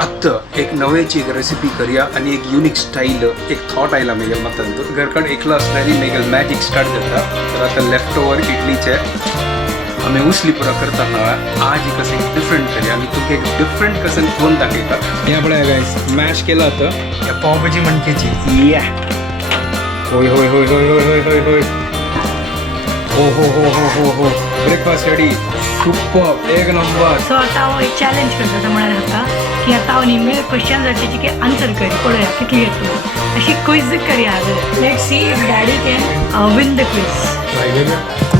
आत्ता एक नव्याची एक रेसिपी करूया आणि एक युनिक स्टाईल एक थॉट आयला मेगेल मतांत घरकड एकला असणारी मेगेल मॅजिक स्टार्ट जाता तर आता लेफ्ट ओवर इडलीचे आम्ही उसली पुरा करताना आज एक कसं डिफरंट करूया आणि तुमका एक डिफरंट कसं कोण दाखयता हे आपल्या गाइस मॅश केलं होतं या पावभाजी मणक्याची या होय होय होय होय होय होय होय होय हो हो हो हो हो हो ब्रेकफास्ट रेडी सुपर एक नंबर सो आता हांव एक चॅलेंज करता म्हळ्यार हाका की आतां हांव न्ही क्वेश्चन जावचे की आन्सर करी पळोवया कितली येतलो अशी क्विज करूया आज let's see if daddy can win the quiz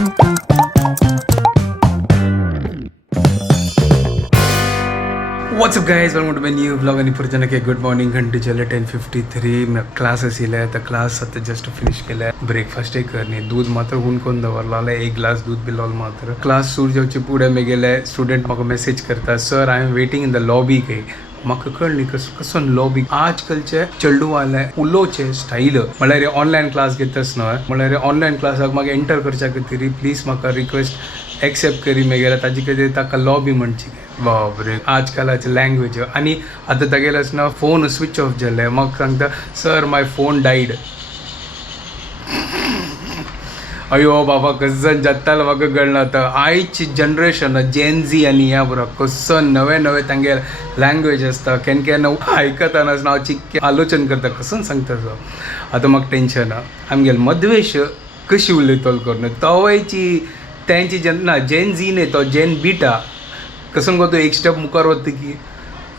what's up guys welcome to my new vlog आणि पुढच्या के गुड मॉर्निंग घंटे चले 10:53 क्लास आसिल्ले तर क्लास आता जस्ट फिनिश केले ब्रेकफास्ट करणे दूध मात्र हुनकोन दवरला एक ग्लास दूध पिलोल मात्र क्लास सुरू जावचे पुढे मेगेले स्टुडंट म्हाका मेसेज करता sir I am waiting in the lobby काही म्हाका कळ्ळी कसं लॉबी आजकालचे चेडू वाले उलोवचे स्टाईल म्हळ्यार ऑनलायन क्लास घेतस न्हय म्हळ्यार ऑनलायन क्लासाक म्हाका एंटर करच्या खातीर प्लीज म्हाका रिक्वेस्ट एक्सेप्ट करी मेगेले ताजे खातीर ताका लॉबी म्हणची बापरे आजकालाचे लँग्वेज आणि आता तागेलेच ना फोन स्विच ऑफ जाले म्हाका सांगता सर माय फोन डायड अयो बाबा कसं जत्ताल म्हाका कळना आतां आयची जनरेशन जेनझी आनी ह्या बरो कसं नवे नवे तांगे लँग्वेज आसता केन्ना केन्ना आयकता नासतना हांव चिक्के आलोचन करता कसं सांगता तो आतां म्हाका टेंशन आमगेल मद्वेश कशी उलयतलो करून तवयची तेंची जेन्ना जेन झी न्ही तो जेन बीटा कसं गो तो एक स्टेप मुखार वता की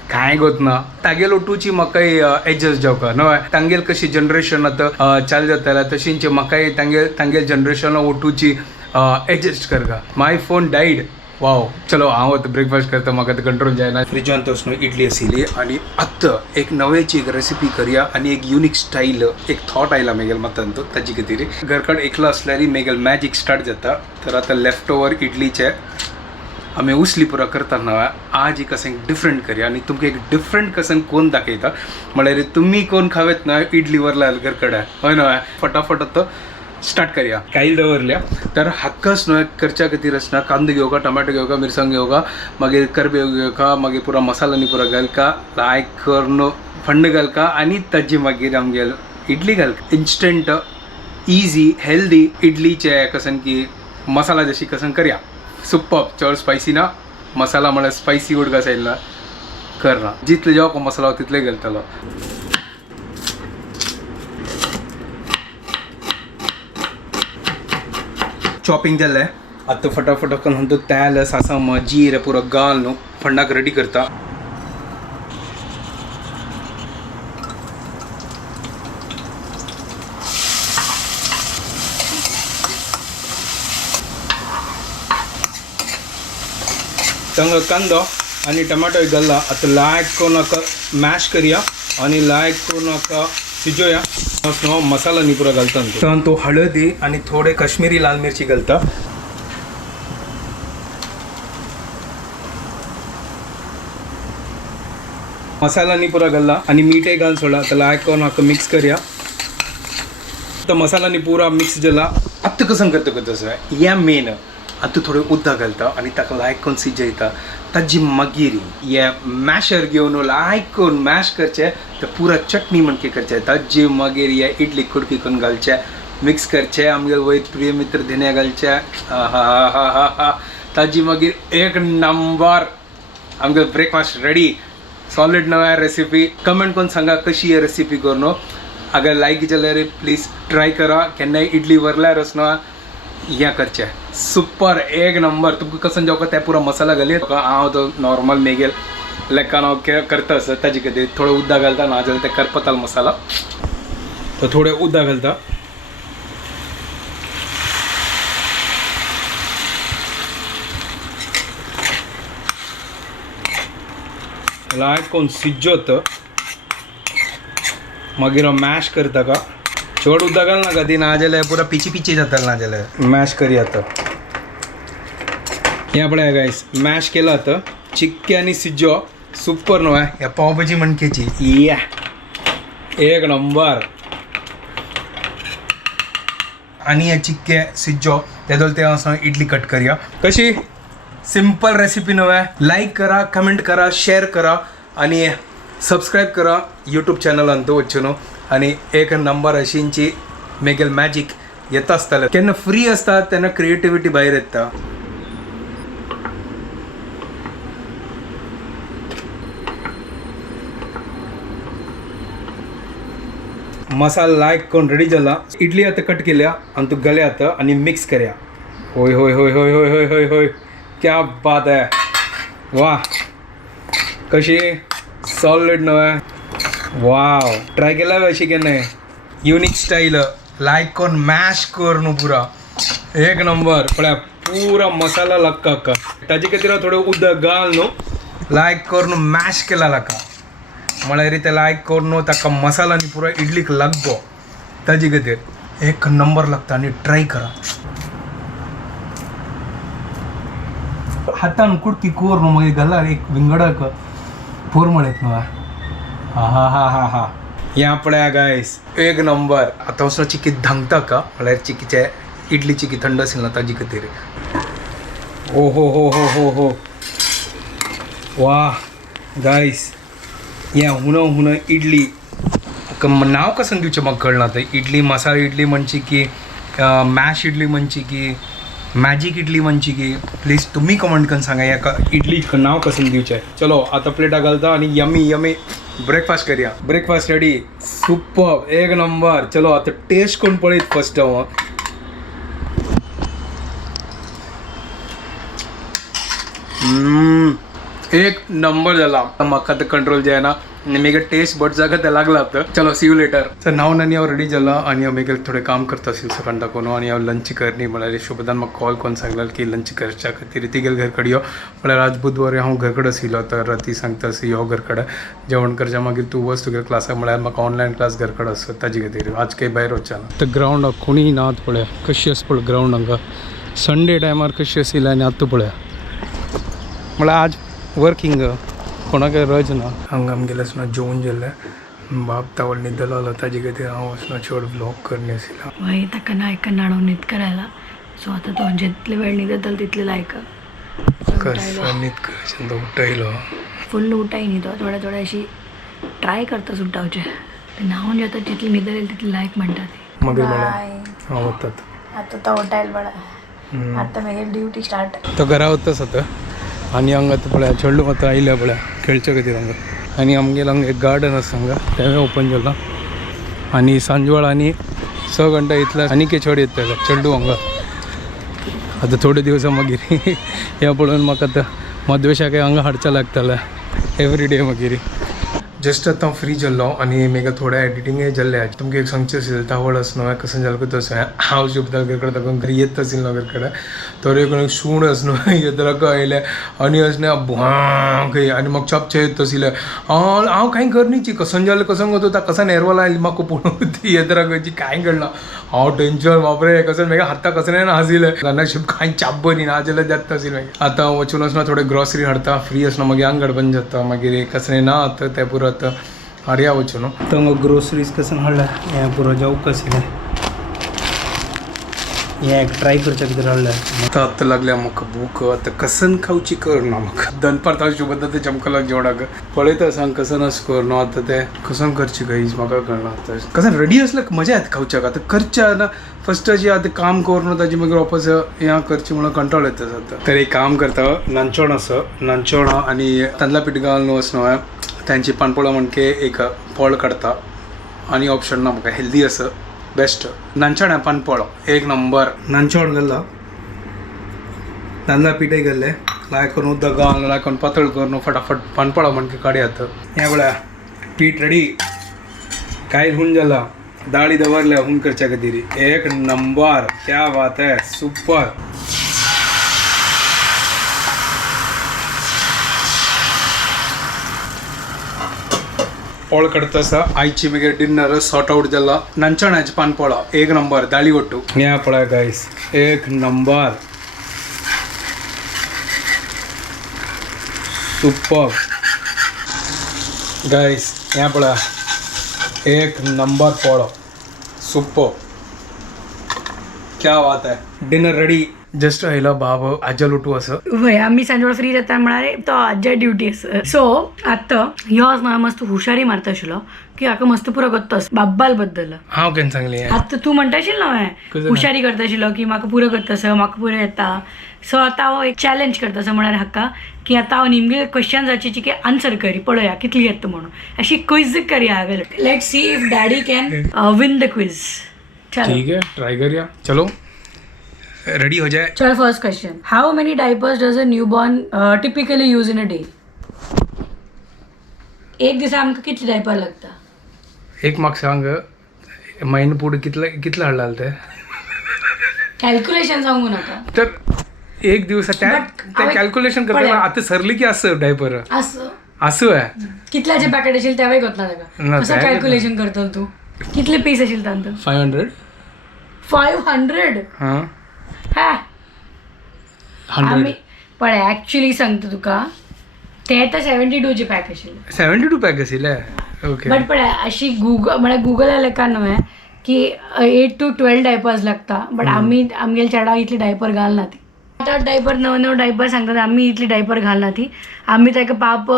कांय गोतना तागेल ओटूची म्हाकाय एडजस्ट जावका न्हय तांगेल कशी जनरेशन आतां चाल जाताल्या तशींचे म्हाकाय तांगेल जनरेशन ओटूची एडजस्ट करगा माय फोन डायड वाव चलो हांव आतां ब्रेकफास्ट करता म्हाका आतां कंट्रोल जायना फ्रिजान तस न्हू इडली आशिल्ली आणि आत्ता एक नव्याची एक रेसिपी करूया आणि एक युनिक स्टाईल एक थॉट आयला मेगेल मतांत ताजे खातीर घरकड एकलो असल्यारी मेगेल मॅजिक स्टार्ट जाता तर आता लेफ्ट ओवर इडलीचे आम्ही उसली पुरा करताना आज एक कसं डिफरंट करूया आणि तुमका एक डिफरंट कसं कोण दाखयता म्हळ्यार तुम्ही कोण खावेत ना इडली वरला घरकडे हय न्हय फटाफट तो स्टार्ट करूया कायल दवरल्या तर हक्कच न्हय करच्या खातीर आसना कांदो घेवका टमाटो घेवका मिरसांग घेवका मागीर करबेव घेवका मागीर पुरा मसालानी पुरा घालका लायक करून फंड घालका आणि ताजी मागीर आमगेल इडली घालका इन्स्टंट इजी हेल्दी इडलीचे कसं की मसाला जशी कसं करूया सुपर चड स्पायसी ना मसाला म्हळ्यार स्पायसी उडका सायडला करना जितले जेवको मसाला तितले घालतलो चॉपिंग जालें आतां फटाफट करून तो तेल सासम जीर पुरो घाल न्हू फंडाक रेडी करता तंग कांदो आणि टमाटो घालला आता लायक करून नाका मॅश करूया आणि लायक करून नाका शिजोया मसाला न्ही पुरा घालता तर तो हळदी आणि थोडे काश्मीरी लाल मिरची घालता मसाला न्ही पुरा घालला आणि मीठे घाल सोडला तर लायक करून नाका मिक्स करूया तर मसाला न्ही पुरा मिक्स जाला आत्ता कसं करता तसं या मेन आता थोडे उदक घालता आणि ताका लायक करून शिजयता ताजी मागीर हे मॅशर घेवन लायक करून मॅश करचे तर पुरा चटणी म्हणके करचे ताजी मागीर हे इडली कुडकी करून घालचे मिक्स करचे आमगे वैत प्रिय मित्र धनिया घालचे हा हा हा हा हा ताजी मागीर एक नंबर आमगे ब्रेकफास्ट रेडी सॉलिड नव्या रेसिपी कमेंट करून सांगा कशी हे रेसिपी करून अगर लायक जाल्यार प्लीज ट्राय करा केन्नाय इडली वरल्यार असना या करचे सुपर एक नंबर तुमकां कसं जावका ते पुरो मसाला घाली हांव तो नॉर्मल मेगेल लेकान हांव करता असं ताजे खातीर थोडे उदक घालता ना जाल्यार ते करपताल मसाला तो थोडे उदक घालता लायक कोण सिज्जोत मागीर मॅश करता का चड उदक घाल नाका ती नाजाल्यार पुरा पिची पिची जाताल नाजाल्यार मॅश करी आता हे आपल्या गायस मॅश केला आता चिक्के आणि सिज्जो सुपर न्हू ह्या पावभाजी मणकेची या एक नंबर आणि हे चिक्के सिज्जो तेदोल ते असं इडली कट करूया कशी सिंपल रेसिपी न्हू लाईक करा कमेंट करा शेअर करा आणि सबस्क्राईब करा यूट्यूब चॅनल अंतू वच्चून आणि एक नंबर अशींची मेगेल मॅजिक येत असताना केन्ना फ्री असतात त्यांना क्रिएटिव्हिटी भायर येता. मसाला लायक करून रेडी झाला. इडली आता कट केल्या आणि तू गल्या आता आणि मिक्स करया. होय होय होय होय होय होय होय होय क्या बात आहे. वा कशी सॉलिड नव्हे. वाव ट्राय केला अशी की नाही युनिक स्टाईल लायक करून मॅश कर न्हू पुरा एक नंबर पळ्या पुरा मसाला लागता का ताजे खातीर थोडे उदक घाल न्हू लायक करून मॅश केला लाका म्हळ्यार रिते लायक करून ताका मसाला न्ही पुरा इडलीक लागबो ताजे खातीर एक नंबर लागता आनी ट्राय करा. हातान कुडकी कोर न्हू मागीर घाला एक विंगडाक फोर म्हणत न्हू. हा हा हा हा हा या पळया गायस एक नंबर. आता वचून चिकी धांगता का म्हळ्यार चिकीचे इडली चिकी थंड असेल ना ताजी खातीर. ओ हो हो हो हो हो वा गायस या हुन इडली नाव कसं दिवचें म्हाका कळना ते. इडली मसाला इडली म्हणची की मॅश इडली म्हणची की मॅजिक इडली म्हणची की प्लीज तुम्ही कमेंट करून सांगा या इडली नाव कसं दिवचें. चलो आता प्लेटा घालता आणि यमी यमी ब्रेकफास्ट करूया. ब्रेकफास्ट रेडी सुपर एक नंबर. चलो आता टेस्ट करून पळयत फर्स्ट हांव. एक नंबर जाला. म्हाका आतां कंट्रोल जायना आनी मेगे टेस्ट बट जागा ते लागला आतां. चलो सी यू लेटर. तर नाव आनी हांव रेडी जाला आनी हांव मेगे थोडें काम करता आशिल्लें सकाळीं दाखोवन आनी हांव लंच करनी म्हळ्यार शोभदान म्हाका कॉल करून सांगलें की लंच करच्या खातीर तिगेल घर कडेन यो म्हळ्यार आज बुधवारी हांव घर कडेन आशिल्लो तर ती सांगता अशी यो घर कडेन जेवण करच्या मागीर तूं वच तुगे क्लासाक म्हळ्यार म्हाका ऑनलायन क्लास घर कडेन आसा ताजे खातीर आज काही भायर वचचें ना. तर ग्रावंडाक कोणीय नात पळया कशी आसा पळय ग्रावंड हांगा संडे टायमार कशी आशिल्ली आनी आतां पळया म्हळ्यार आज वर्किंग कोणाक रज ना. हांगा आमगेले आसना जेवण जेल्लें बाप तावळ न्हिदलो ताजे खातीर हांव वचना चड व्लॉग करनी आशिल्लो. वय ताका नायका नाडो न्हीद करायला सो आता तो जितले वेळ न्हिदतलो तितले लायका कसं न्हीद करचें तो उठयलो फुल्ल उठाय न्ही तो थोडे थोडे अशी ट्राय करता सुट्टावचे ते न्हावून जेता जितली न्हिद येईल तितली लायक म्हणटा ती. मागीर म्हळ्यार हांव वतात आता तो उठायल बळा आता मागीर ड्युटी स्टार्ट. तो घरा वताच आता आनी हांगा आतां पळया चेडूं आतां आयल्या पळया खेळच्या खातीर हांगा आनी आमगेलो हांगा एक गार्डन आसा हांगा तें ओपन जालां आनी सांजवेळ आनी 6 घंटा इतल्या आनी के चड येतले चेडूं हांगा. आतां थोडे दिवसा मागीर ह्या पळोवन म्हाका आतां मद्वेशाक हांगा हाडचें लागतलें एवरी डे मागीर. जस्ट आतां फ्री जाल्लो आनी म्हाका थोडे एडिटींगय जाल्ले तुमकां एक सांगचें आशिल्लें तावळ आसनो कसं जालें तसं हांव शिवता घर कडेन ताका घरी येत आशिल्लो घर कडेन तर एक सूण आसनो येतराक आयले आनी असने बुहां खंय आनी म्हाका चपचे येत आशिल्ले हांव कांय करनीची कसन जालें कसं गो तो कसन एरवाला आयली म्हाका पळोवन ती येतराक कांय कळना हांव टेंशन बापरे कसं म्हाका हाता कसलें नाशिल्लें नशीब कांय चाप बरी ना जाल्यार जाता आशिल्लें. आतां वचून आसना थोडे ग्रॉसरी हाडटा फ्री आसना मागीर आंग गडबड जाता मागीर कसलें ना आतां तें पुरो आतां हाडया वचून हांगा ग्रोसरीज कसं हाडल्या हें पुरो जावंक आशिल्लें हें एक ट्राय करच्या खातीर हाडलें. आतां लागल्या म्हाका भूक आतां कसन खावची करना म्हाका दनपार हांव शुभदा तें चमकलाक जेवणाक पळयता सांग कसन अशें करना आतां तें कसन करचें गाईज म्हाका कळना आतां कसन रेडी आसल्यार मजा येता खावच्याक आतां करच्या ना फस्ट अशी आतां काम करून ताजी मागीर वापस हें करचें म्हणून कंटाळ येता जाता. तर एक काम करता नांचोण आसा नांचोण आनी तांदळा पीठ घालून वचनो तांची पानपोळा म्हणके एक पोळ काडता आनी ऑप्शन ना म्हाका हेल्दी आसा बेस्ट नांचोण पानपोळो एक नंबर. नांचोण घाल्ला तांदळा पिठे घाल्ले लायक करून उदक घालून लायक करून पातळ करून फटाफट पानपोळा म्हणके काडयात. ह्या वेळा पीठ रेडी काय हुन जाला दाळी दवरल्या हुन करच्या खातीर एक नंबर क्या बात है सुपर. पोळ करता आसा आयची मागीर डिनर सॉर्ट आउट जाला नांचणाचे पानपोळो एक नंबर दाळी वट्टू ह्या पळय गायस एक नंबर सुपर गायस ह्या पळय एक नंबर पोळो सुपर क्या बात है. डिनर रेडी जस्ट आयला बाब आजल उठू असं वय आम्ही सांजवेळ फ्री जाता म्हणाले तो आज्या ड्युटी आसा सो आतां ह्यो आज म्हाका मस्त हुशारी मारता आशिल्लो की हाका मस्त पुरो करतास बाब्बाल बद्दल हांव केन्ना सांगलें आतां तू म्हणटा आशिल्लो कसं हुशारी करता आशिल्लो की म्हाका पुरो करतास म्हाका पुरो येता सो आतां हांव एक चॅलेंज करतास म्हळ्यार हाका की आतां हांव निमगे क्वेश्चन जावचे की आन्सर करी पळोवया कितली येता म्हणून अशी क्विज करया हांवें let's see if daddy can win the quiz चलो ठीक है ट्राई करिया चलो रेडी हो जाए चल first question how many diapers does a newborn typically use in a day एक दिसा आमकां कितले डायपर लागता एक म्हाका सांग महिने पुढे कितलं हाडलां ते कॅल्क्युलेशन सांगू नका तर एक दिवस त्या हांवें- कॅल्क्युलेशन करता पळया. आता सरली की असं डायपर असं असं आहे कितल्याचे पॅकेट असेल तेव्हाही करता ना, ताका कसं तें कॅल्क्युलेशन करता तू कितले पीस असेल तांत 500 500 हां हा 100 आम्ही पळय ऍक्च्युली सांगतो तुका ते तर 72 चे पॅक असेल 72 पॅक असेल ओके बट पळय अशी गुगल म्हळ्यार गुगला लेखा न्हय की 8 to 12 डायपर्स लागता बट आम्ही आमगेल्या चेडा इतली डायपर घालना ती आठ डायपर नव डायपर सांगतात आम्ही इतली डायपर घालना ती आम्ही ताका पाप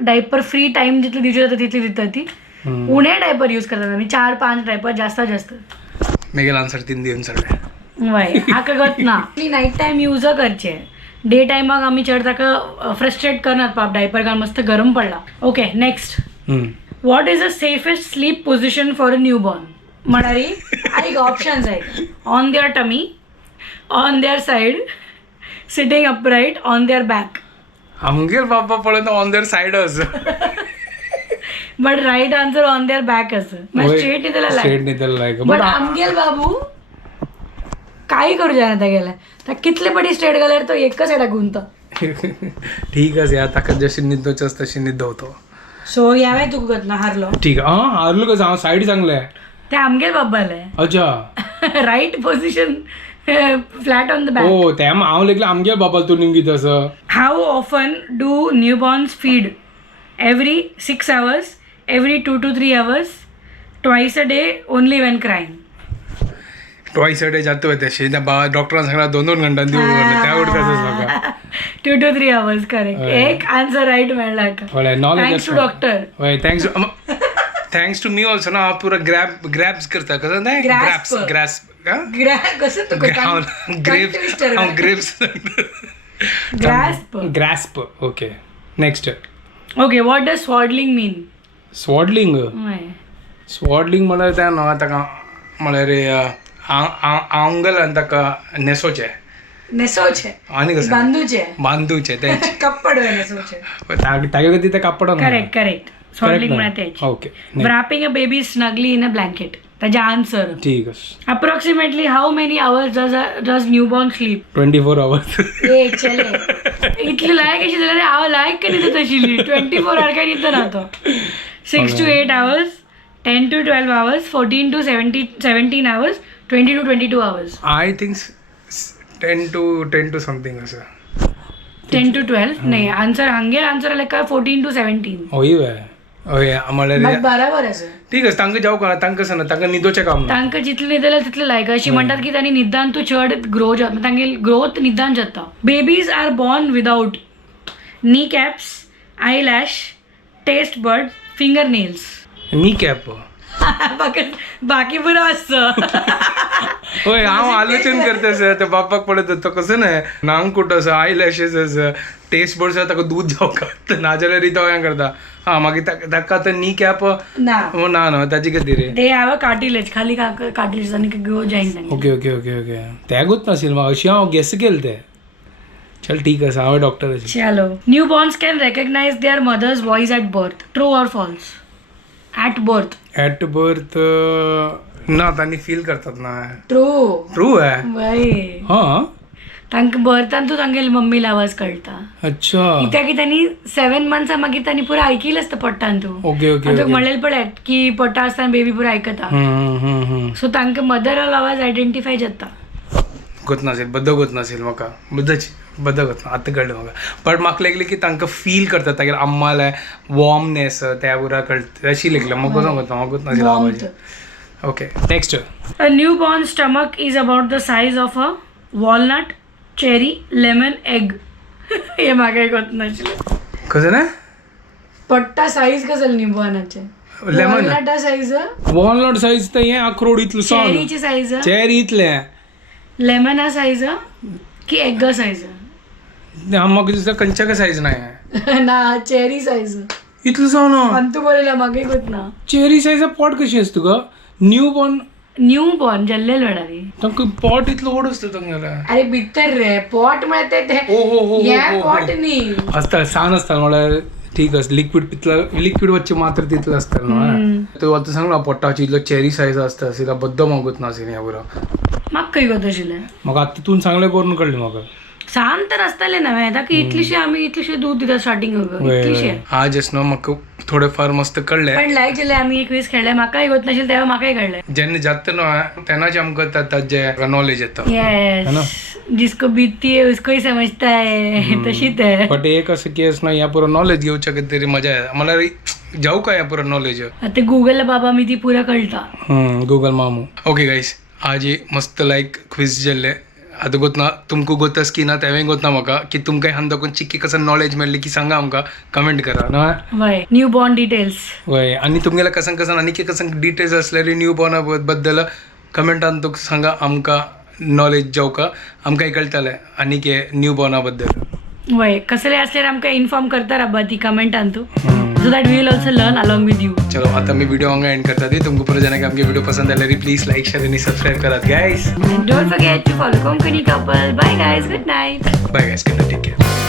डायपर फ्री टाइम जितली दिवची जाता तितली दिता ती उणे डायपर यूज करतात आम्ही 4-5 डायपर जास्तात जास्त मेगेल आन्सर 3 दिवन सगळे वय हाका गत ना नाईट टाइम यूज करचे डे टायमाक आमी चड ताका फ्रस्ट्रेट करनात पाप डायपर घाल मस्त गरम पडला okay next what is the safest sleep position for a newborn म्हणारी एक ऑप्शन्स आहेत on their tummy on their side sitting upright on their back आमगेर बाबा पळय ऑन देअर सायडच but right answer on their back असं straight न्हिदला straight न्हिदला लायक बट आमगेल बाबू काही करू जाय ना गेल्या तर कितले पडी स्ट्रेट घाल्यार तो एकच सायडा गुंत ठीक आहे यार ताका जशी निद्दोच तशी निद्दवतो सो यावे तुका गत ना हारलो ठीक आहे हां हारलो कसं हांव सायड सांगलें ते आमगेल बाबाले अच्छा right position flat on the back ओ ते हांव लेगले आमगे बाबा तूं निमगी तसं how often do newborns feed every 6 hours every 2 to 3 hours twice a day only when crying twice a day जातो आहे त्याशी त्या डॉक्टरांनी सांगला 2-2 घंटांनी दिवू त्या उडकाच म्हाका 2 to 3 hours करेक्ट एक आन्सर राईट मेळला थँक्स टू डॉक्टर होय थँक्स टू मी ऑल्सो ना हांव पुरो ग्रॅब्स करता कसं नाही Grasp. ग्रॅप्स कसं तुका grapes ग्रॅस्प ग्रॅस्प okay next okay what does स्वॉडलिंग मीन स्वॉडलिंग म्हळ्यार त्या न्हू ताका म्हळ्यार आंगल आनी ताका नेसोचे नेसोचे आनी कसं बांदूचे बांदूचे तेंचे कप्पड नेसोचे तागे कधी ते कापड करेक्ट स्वॉडलिंग म्हळ्यार तेच okay wrapping a baby snugly in a blanket ताजे आन्सर ठीक आहे approximately how many hours does newborn sleep 24 hours ए चले इतली लायक अशी जाल्यार हांव लायक केली तर तशिल्ली 24 hours काय न्हिदता ना तो 6 to 8 hours 10 to 12 hours 14 to 17 hours 20 to 22 hours I think 10 to something असं 10 to 12 नाही आन्सर हांगे आन्सर लेका 14 to 17 होय होय म्हळ्यार बरोबर आसा ठीक आहे तांकां जावं ना तांकां कसं ना तांकां न्हिदोचें काम ना तांकां जितलें न्हिदलें तितलें लायक अशी म्हणटात की तांणी निदान तूं चड ग्रो जाता तांगे ग्रोथ निदान जाता babies are born without kneecaps eyelash taste bud fingernails kneecap बाकी पुरो आसता होय हांव आलोचन करता सर त्या बापाक पळयत तो कसं न्हय नांगकुट आसा आय लॅशेस आसा टेस्ट बर्ड्स आसा ताका दूध जावंक नाजाल्यार रितोयां करता हां मागीर ताका आतां नी कॅप ना ना ताजी कितें रे दे हॅव अ कार्टिलेज खाली कार्टिलेज आनी ग्रो जायना ओके ओके ओके ओके तेगूच नाशिल म्हाका अशी हांव गेस केलें तें चल ठीक आसा हांव डॉक्टर अशी चलो newborns can recognize their mothers voice at birth true or false at birth ना तांणी फील करतात ना ट्रू आहे वय हां तांकां बर्थान तूं तांगेली मम्मीला आवाज कळटा अच्छा कित्याक की तांणी 7 months मागीर तांणी पुरो आयकिल्लें आसता पट्टान तूं ओके ओके तुका म्हणलेलें पळय की पट्टा आसतना बेबी पुरो आयकता सो तांकां मदर आवाज आयडेंटिफाय जाता गोत नाशिल बद्द गोत नाशिल म्हाका बद्द गोत ना आतां कळ्ळें म्हाका बट म्हाका लागलें की तांकां फील करता तागेर अम्माले वॉर्मनेस त्या पुरा कळटा अशी लागलें म्हाका कसो गोत म्हाका गोत नाशिल आवाज okay next A newborn stomach is about the size of a walnut cherry lemon egg हे म्हाका एक होत नाशिल्लें कसं नाही पडटा साईज कसं निंबुवानाचे लेमन साईज वॉलनट साईज तर हे अक्रोड इतलो सांग चेरीची साईज चेरी इतले लेमना साईज की एग साईज म्हाका दिसता खंयच्या साईज नाही ना चेरी साईज इतलो सांग ना अंतू बोलला म्हाका एक होत ना चेरी साईज पॉट कशी असतो ग न्यू बॉर्न न्यू बॉर्न जल्लेल वेळारी तांकां पॉट इतलो व्हड असतो तांगेला अरे भितर रे पॉट म्हळ्यार ते ओ हो हो हे पॉट न्ही असता सान असता म्हळ्यार ठीक आस लिक्विड तितलं लिक्विड वच्चे मात्र तितलं असतं ना तो आता सांग ना पोट्टाची इतलो चेरी साईज असता सिला बद्द मागूत ना सिने बरो म्हाका खंय गो तशिल्लें म्हाका आतां तूं सांगलें करून कळ्ळें म्हाका सांग तर आसतलें नव्हे ताका इतलीशी आमी इतलीशी दूध दिता स्टार्टिंग इतलीशी आज न्हू म्हाका थोडे फार मस्त कळ्ळें पण लायक जेल्ले आमी एक वीस खेळले म्हाकाय होत नाशिल्लें तेव्हा म्हाकाय कळलें जेन्ना जाता न्हू तेन्नाच आमकां ताजे नॉलेज येता येस जिसको बीतती है उसको ही समजता है तशीच आहे बट एक असं केस ना या पुरं नॉलेज घेवच्या तरी मजा आहे मला जाऊ का या पुरं नॉलेज आता गूगल बाबा मी ती पुरा कळटा गूगल मामू ओके गाईस आज ही मस्त लायक क्विज जेल्ले आता गोतना तुमको गोतस की ना तेवें गोतना म्हाका की तुमकां हांदोकून चिक्की कसं नॉलेज मेळ्ळी की सांगा आमकां कमेंट करा ना वय न्यू बॉर्न डिटेल्स वय आणि तुमगेला कसन कसन आनी कसन डिटेल्स असलेली न्यू बॉर्ना बद्दल कमेंटान तुका सांगा आमकां नॉलेज जावका आमकांय कळटलें आनी के न्यू बॉर्ना बद्दल वय कसले असल्यार आमकां इन्फॉर्म करता रब्बा ती कमेंटान तू so that we will also learn along with you चलो आता मी व्हिडिओ हांगा एंड करता ती तुमकां परत जाणां की आमगे व्हिडिओ पसंद आल्यार प्लीज लाईक शेअर आणि सबस्क्राईब करात guys don't forget to follow Konkani couple bye guys good night bye guys take care